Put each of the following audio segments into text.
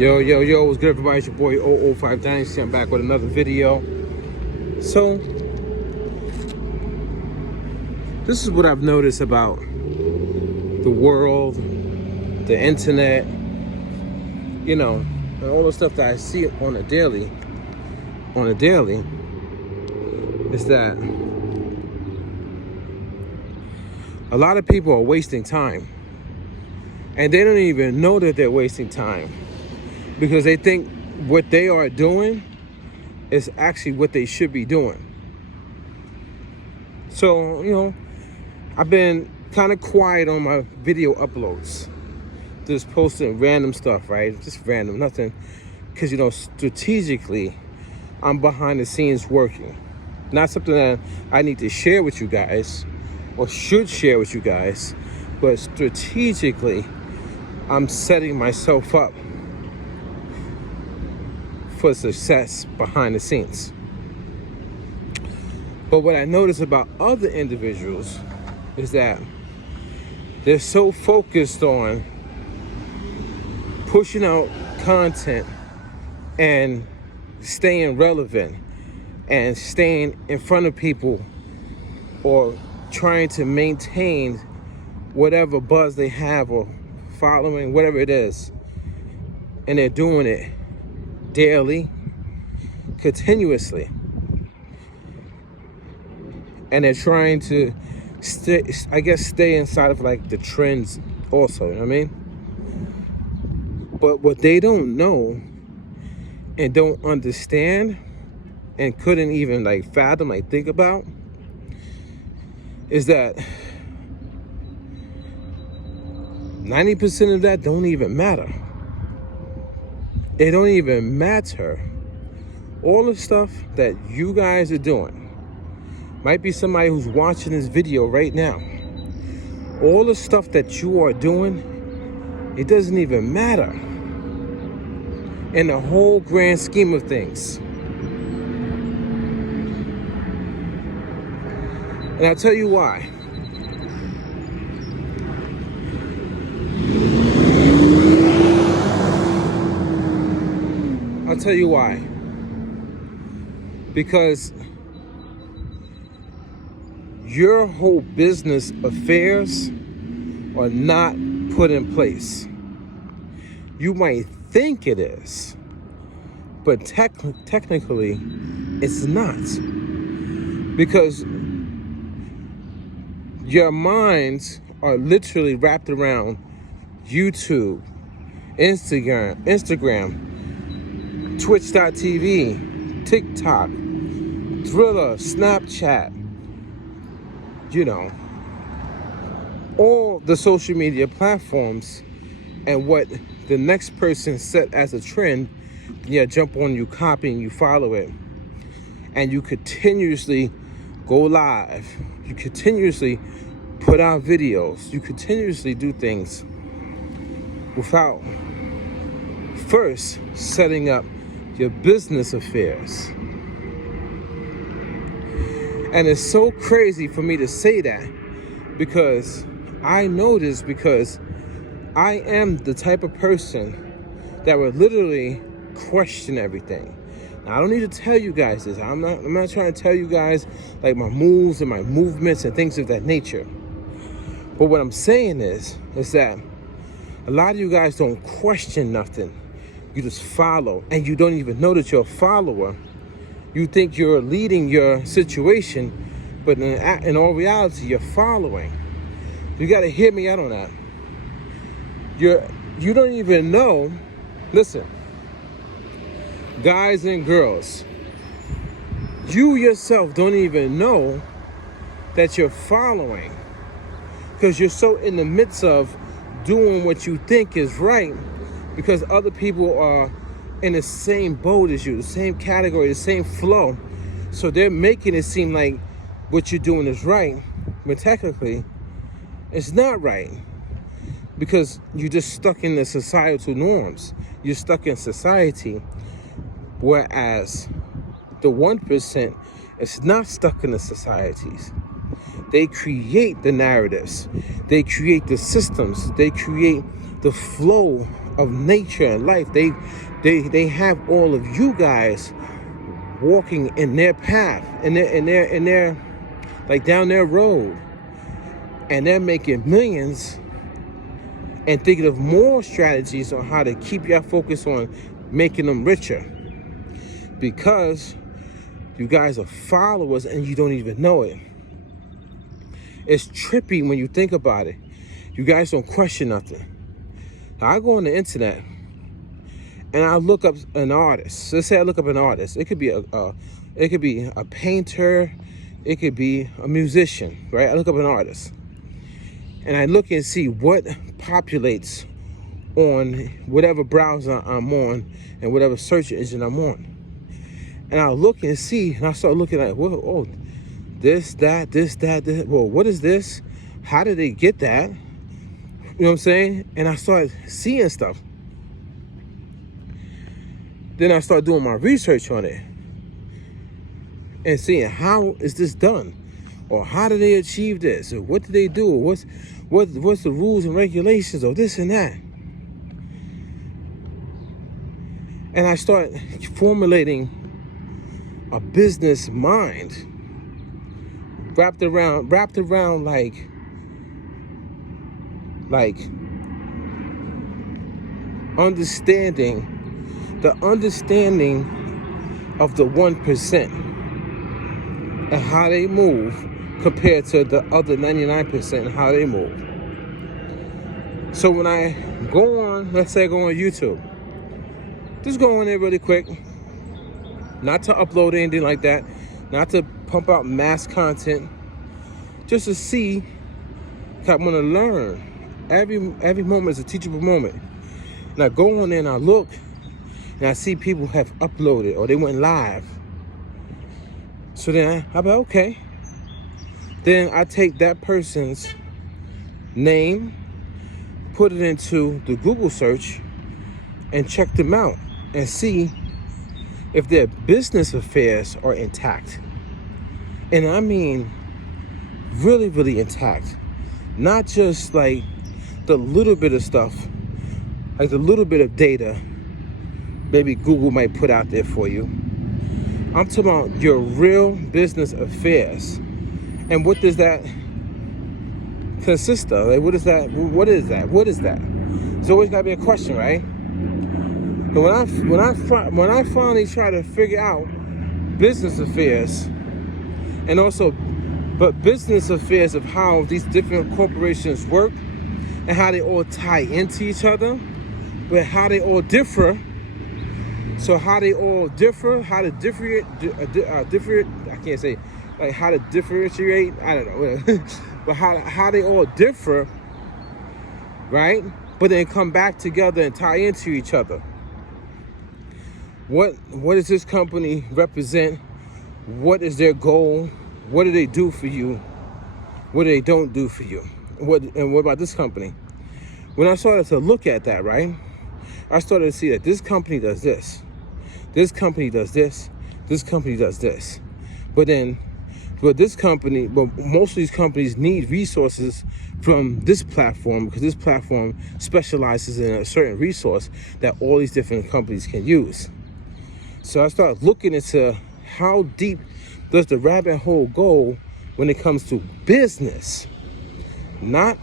Yo, what's good, everybody? It's your boy 005 Dynasty. I'm back with another video. So, this is what I've noticed about the world, the internet, you know, and all the stuff that I see on a daily, is that a lot of people are wasting time. And they don't even know that they're wasting time, because they think what they are doing is actually what they should be doing. So, you know, I've been kind of quiet on my video uploads, just posting random stuff, right? Just random, nothing, because, you know, strategically, I'm behind the scenes working. Not something that I need to share with you guys, or should share with you guys, but strategically, I'm setting myself up for success behind the scenes. But what I notice about other individuals is that they're so focused on pushing out content and staying relevant and staying in front of people, or trying to maintain whatever buzz they have or following, whatever it is, and they're doing it daily, continuously, and they're trying to stay inside of like the trends also, you know what I mean? But what they don't know and don't understand and couldn't even like fathom, like think about, is that 90% of that don't even matter. It don't even matter. All the stuff that you guys are doing, might be somebody who's watching this video right now. All the stuff that you are doing, it doesn't even matter in the whole grand scheme of things. And I'll tell you why. I'll tell you why. Because your whole business affairs are not put in place. You might think it is, but technically it's not. Because your minds are literally wrapped around YouTube, Instagram, Twitch.tv, TikTok, Thriller, Snapchat, you know, all the social media platforms, and what the next person set as a trend, yeah, jump on, you copy and you follow it, and you continuously go live, you continuously put out videos, you continuously do things without first setting up your business affairs. And it's so crazy for me to say that, because I know this, because I am the type of person that would literally question everything. Now, I don't need to tell you guys this. I'm not trying to tell you guys like my moves and my movements and things of that nature. But what I'm saying is that a lot of you guys don't question nothing. You just follow, and you don't even know that you're a follower. You think you're leading your situation, but in all reality, you're following. You got to hear me out on that. You don't even know. Listen, guys and girls, you yourself don't even know that you're following, because you're so in the midst of doing what you think is right, because other people are in the same boat as you, the same category, the same flow. So they're making it seem like what you're doing is right, but technically it's not right, because you're just stuck in the societal norms. You're stuck in society, whereas the 1% is not stuck in the societies. They create the narratives, they create the systems, they create the flow of nature and life. They have all of you guys walking in their path, in their like down their road, and they're making millions and thinking of more strategies on how to keep your focus on making them richer, because you guys are followers and you don't even know it. It's trippy when you think about it. You guys don't question nothing. Now, I go on the internet and I look up an artist. Let's say I look up an artist. It could be a painter. It could be a musician, right? I look up an artist and I look and see what populates on whatever browser I'm on and whatever search engine I'm on. And I look and see, and I start looking at, well, oh, this. Well, what is this? How did they get that? You know what I'm saying? And I started seeing stuff. Then I started doing my research on it and seeing how is this done, or how do they achieve this, or what do they do, or what's the rules and regulations, or this and that. And I start formulating a business mind wrapped around like understanding of the 1% and how they move compared to the other 99% and how they move. So when I go on, let's say I go on YouTube, just go on there really quick, not to upload anything like that, not to pump out mass content, just to see. I want to learn. Every moment is a teachable moment. And I go on there and I look and I see people have uploaded or they went live. So then I'm like, okay. Then I take that person's name, put it into the Google search, and check them out and see if their business affairs are intact. And I mean really, really intact. Not just like the little bit of stuff, like the little bit of data maybe Google might put out there for you. I'm talking about your real business affairs. And what does that consist of? Like, what is that? What is that? What is that? There's always gotta be a question, right? And when I finally try to figure out business affairs, and also but business affairs of how these different corporations work and how they all tie into each other, but how they all differ. So how they all differ, how to differentiate, I can't say, like how to differentiate, I don't know, but how they all differ, right? But then come back together and tie into each other. What does this company represent? What is their goal? What do they do for you? What do they don't do for you? What about this company? When I started to look at that, right, I started to see that this company does this. This company does this. This company does this. But most of these companies need resources from this platform because this platform specializes in a certain resource that all these different companies can use. So I started looking into how deep does the rabbit hole go when it comes to business. Not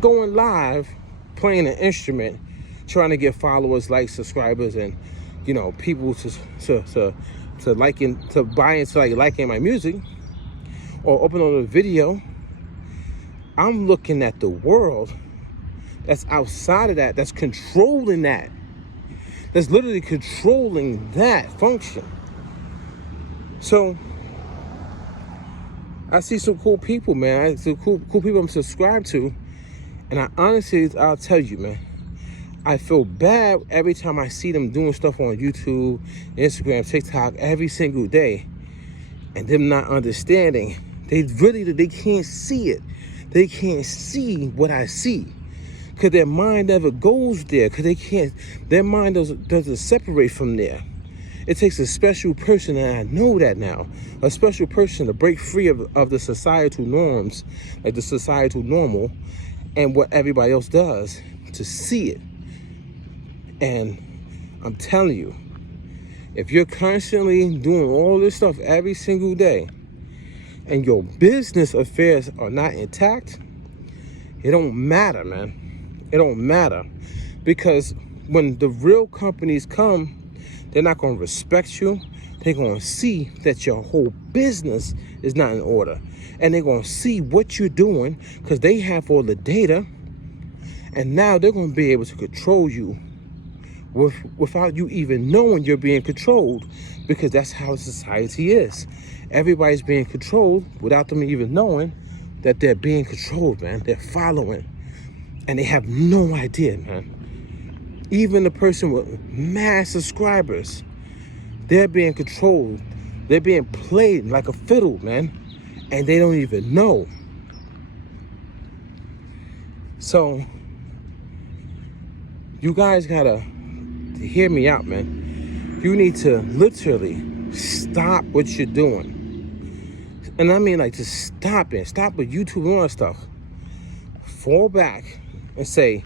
going live, playing an instrument, trying to get followers, likes, subscribers, and people to buy into liking my music or open on a video. I'm looking at the world that's outside of that, that's controlling that. That's literally controlling that function. So I see some cool people, man. I see cool people I'm subscribed to. And I'll tell you, man, I feel bad every time I see them doing stuff on YouTube, Instagram, TikTok every single day, and them not understanding. They can't see it. They can't see what I see, because their mind never goes there. Because their mind doesn't separate from there. It takes a special person, and I know that now, a special person to break free of the societal norms, like the societal normal, and what everybody else does, to see it. And I'm telling you, if you're constantly doing all this stuff every single day and your business affairs are not intact, it don't matter, man. It don't matter. Because when the real companies come, they're not going to respect you. They're going to see that your whole business is not in order. And they're going to see what you're doing because they have all the data. And now they're going to be able to control you without you even knowing you're being controlled, because that's how society is. Everybody's being controlled without them even knowing that they're being controlled, man. They're following. And they have no idea, man. Even the person with mass subscribers, they're being controlled. They're being played like a fiddle, man. And they don't even know. So, you guys gotta hear me out, man. You need to literally stop what you're doing. And I mean, like, just stop it. Stop with YouTube and all that stuff. Fall back and say,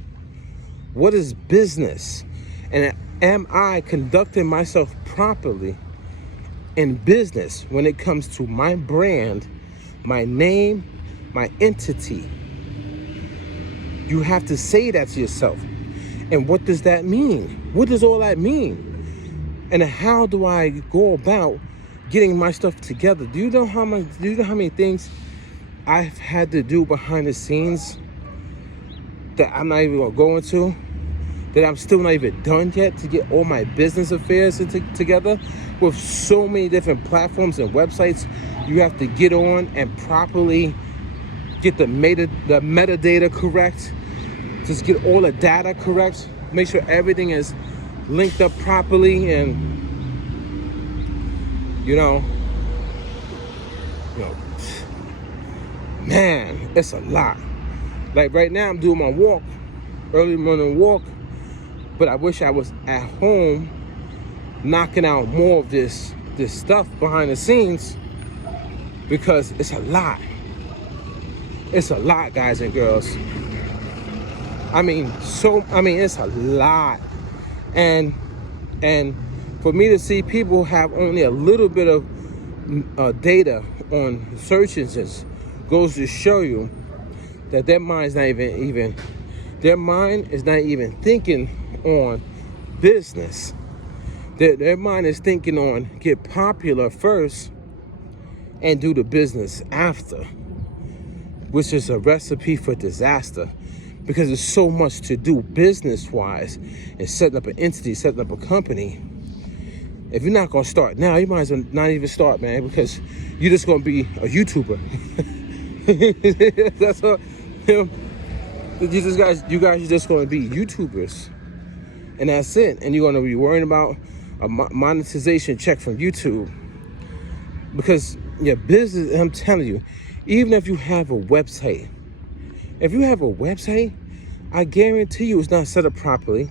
what is business? And am I conducting myself properly in business when it comes to my brand, my name, my entity? You have to say that to yourself. And what does that mean? What does all that mean? And how do I go about getting my stuff together? Do you know how many things I've had to do behind the scenes that I'm not even gonna go into, that I'm still not even done yet to get all my business affairs together? With so many different platforms and websites you have to get on and properly get the metadata correct. Just get all the data correct. Make sure everything is linked up properly, and you know, man, it's a lot. Like right now, I'm doing my walk, early morning walk, but I wish I was at home knocking out more of this stuff behind the scenes, because it's a lot. It's a lot, guys and girls. I mean, it's a lot. And for me to see people have only a little bit of data on search engines goes to show you that their mind's not even their mind is not even thinking on business. Their mind is thinking on get popular first and do the business after, which is a recipe for disaster. Because there's so much to do business-wise and setting up an entity, setting up a company. If you're not going to start now, you might as well not even start, man, because you're just going to be a YouTuber. That's all. You guys are just going to be YouTubers. And that's it. And you're going to be worrying about a monetization check from YouTube. Because your business, I'm telling you, even if you have a website, I guarantee you it's not set up properly.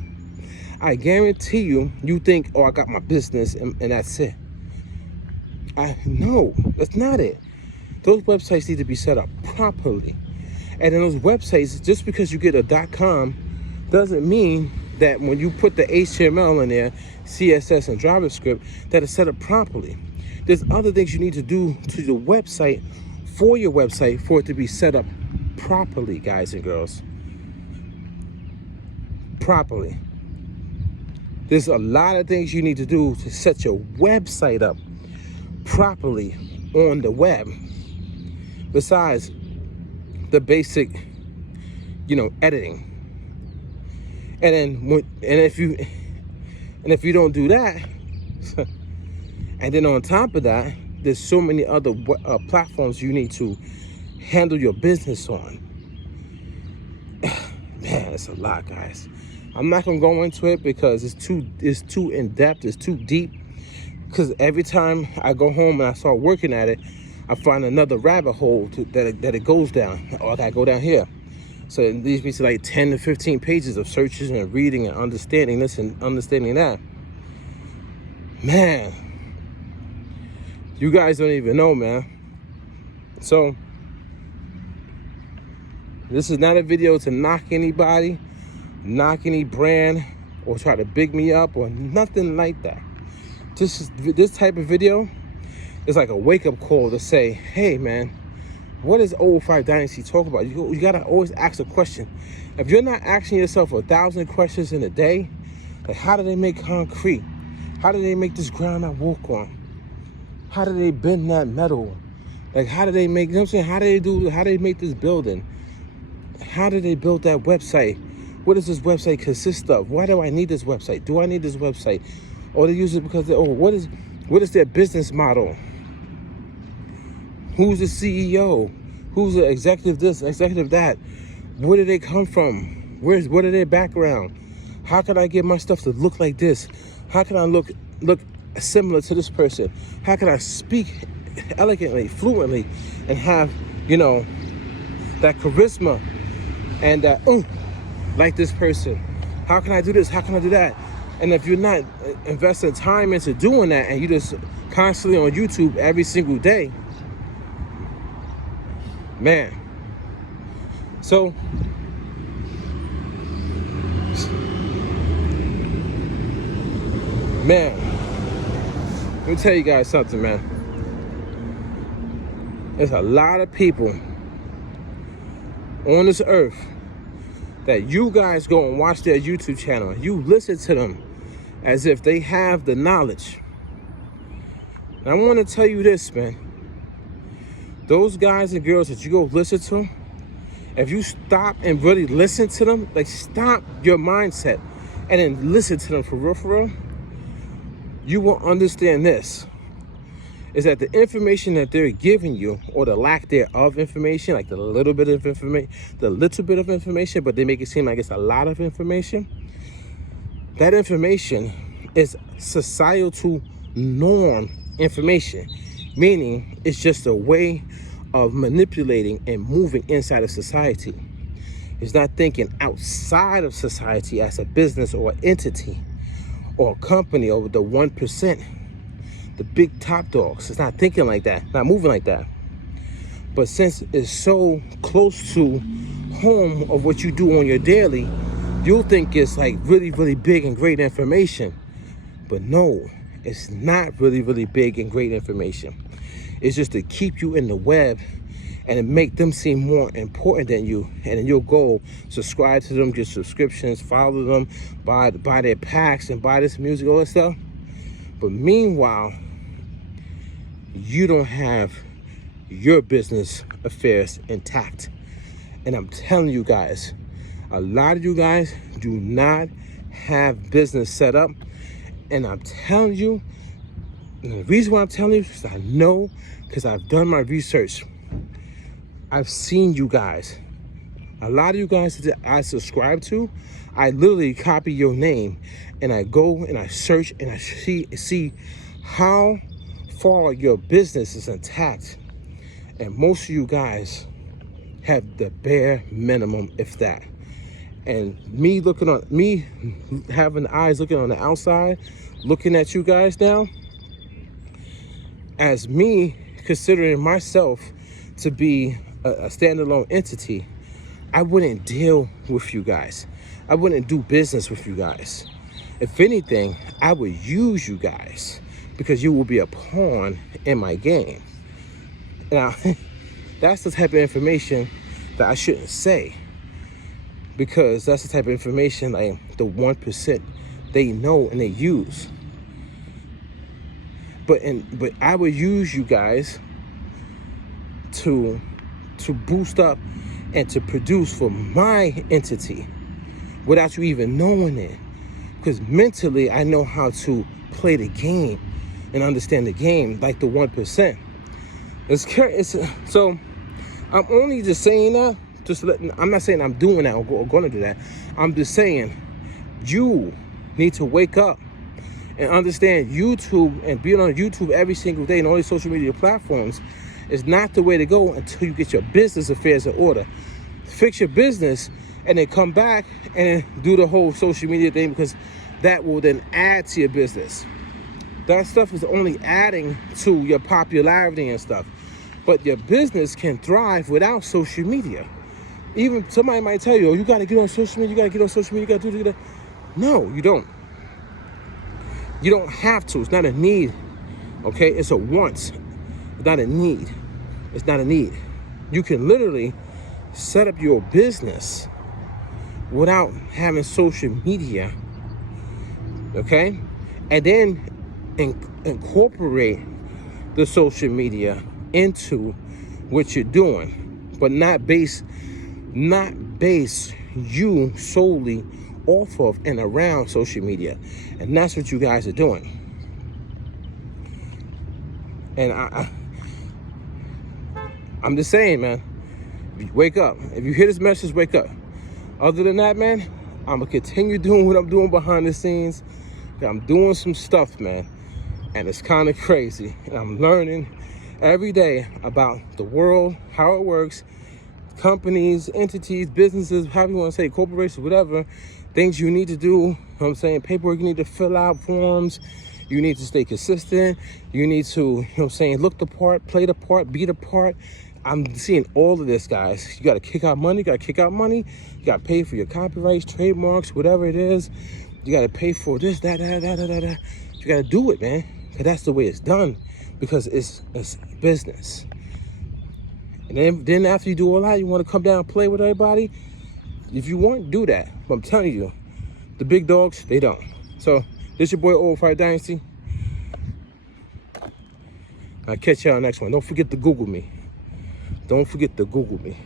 I guarantee you think, oh, I got my business and that's it. No, that's not it. Those websites need to be set up properly. And in those websites, just because you get a .com doesn't mean that when you put the HTML in there, CSS and JavaScript, that it's set up properly. There's other things you need to do to the website, for your website, for it to be set up properly, guys and girls. Properly. There's a lot of things you need to do to set your website up properly on the web, besides the basic, editing. And if you don't do that, and then on top of that, there's so many other platforms you need to handle your business on. Man, it's a lot, guys. I'm not gonna go into it because it's too in depth, it's too deep. Because every time I go home and I start working at it, I find another rabbit hole that it goes down. Or I gotta go down here. So it leads me to like 10 to 15 pages of searches and reading and understanding this and understanding that. Man, you guys don't even know, man. So this is not a video to knock anybody, knock any brand or try to big me up or nothing like that. This type of video is like a wake-up call to say, hey man, what does 05 Dynasty talk about? You gotta always ask a question. If you're not asking yourself 1,000 questions in a day, like how do they make concrete? How do they make this ground I walk on? How do they bend that metal? Like how do they make, you know what I'm saying? How do they make this building? How do they build that website? What does this website consist of? Why do I need this website? Do I need this website? Or they use it because what is their business model? Who's the CEO? Who's the executive this, executive that? Where do they come from? What are their background? How can I get my stuff to look like this? How can I look similar to this person? How can I speak elegantly, fluently, and have, you know, that charisma and that like this person? How can I do this? How can I do that? And if you're not investing time into doing that and you just constantly on YouTube every single day, man. So man, let me tell you guys something, man. There's a lot of people on this earth that you guys go and watch their YouTube channel. You listen to them as if they have the knowledge. And I want to tell you this, man. Those guys and girls that you go listen to, if you stop and really listen to them, like stop your mindset and then listen to them for real, you will understand this, is that the information that they're giving you, or the lack thereof information, like the little bit of information, but they make it seem like it's a lot of information. That information is societal norm information, meaning it's just a way of manipulating and moving inside of society. It's not thinking outside of society as a business or entity or a company or the 1%, the big top dogs. It's not thinking like that, not moving like that. But since it's so close to home of what you do on your daily, you'll think it's like really, really big and great information. But no, it's not really, really big and great information. It's just to keep you in the web and to make them seem more important than you. And then you'll go subscribe to them, get subscriptions, follow them, buy their packs and buy this music, all that stuff. But meanwhile, you don't have your business affairs intact. And I'm telling you guys, a lot of you guys do not have business set up. And I'm telling you, and the reason why I'm telling you is I know, because I've done my research. I've seen you guys. A lot of you guys that I subscribe to, I literally copy your name and I go and I search and I see how far your business is intact. And most of you guys have the bare minimum, if that. And me having eyes looking on the outside, looking at you guys now, as me considering myself to be a standalone entity, I wouldn't deal with you guys. I wouldn't do business with you guys. If anything, I would use you guys because you will be a pawn in my game. Now, that's the type of information that I shouldn't say, because that's the type of information like the 1% they know and they use. But I would use you guys to boost up and to produce for my entity without you even knowing it. Because mentally, I know how to play the game and understand the game like the 1%. So I'm only just saying that. I'm not saying I'm doing that or going to do that. I'm just saying you need to wake up and understand YouTube and being on YouTube every single day and all these social media platforms is not the way to go until you get your business affairs in order. Fix your business and then come back and do the whole social media thing, because that will then add to your business. That stuff is only adding to your popularity and stuff. But your business can thrive without social media. Even somebody might tell you, oh, you got to get on social media, you got to get on social media, you got to do that. No, you don't. You don't have to. It's not a need. Okay? It's a want. It's not a need. It's not a need. You can literally set up your business without having social media. Okay? And then incorporate the social media into what you're doing, but not base you solely off of and around social media. And that's what you guys are doing. And I'm just saying, man, wake up. If you hear this message, wake up. Other than that, man, I'm gonna continue doing what I'm doing behind the scenes. I'm doing some stuff, man, and it's kind of crazy. And I'm learning every day about the world, how it works, companies, entities, businesses, however you want to say, corporations, whatever, things you need to do. You know what I'm saying? Paperwork you need to fill out, forms. You need to stay consistent. You need to, you know what I'm saying, look the part, play the part, be the part. I'm seeing all of this, guys. You got to kick out money. You got to kick out money. You got to pay for your copyrights, trademarks, whatever it is. You got to pay for this, that. You got to do it, man. Because that's the way it's done. Because it's business. And then after you do all that, you want to come down and play with everybody? If you want, do that. But I'm telling you, the big dogs, they don't. So, this your boy, Old Fire Dynasty. I'll catch y'all next one. Don't forget to Google me. Don't forget to Google me.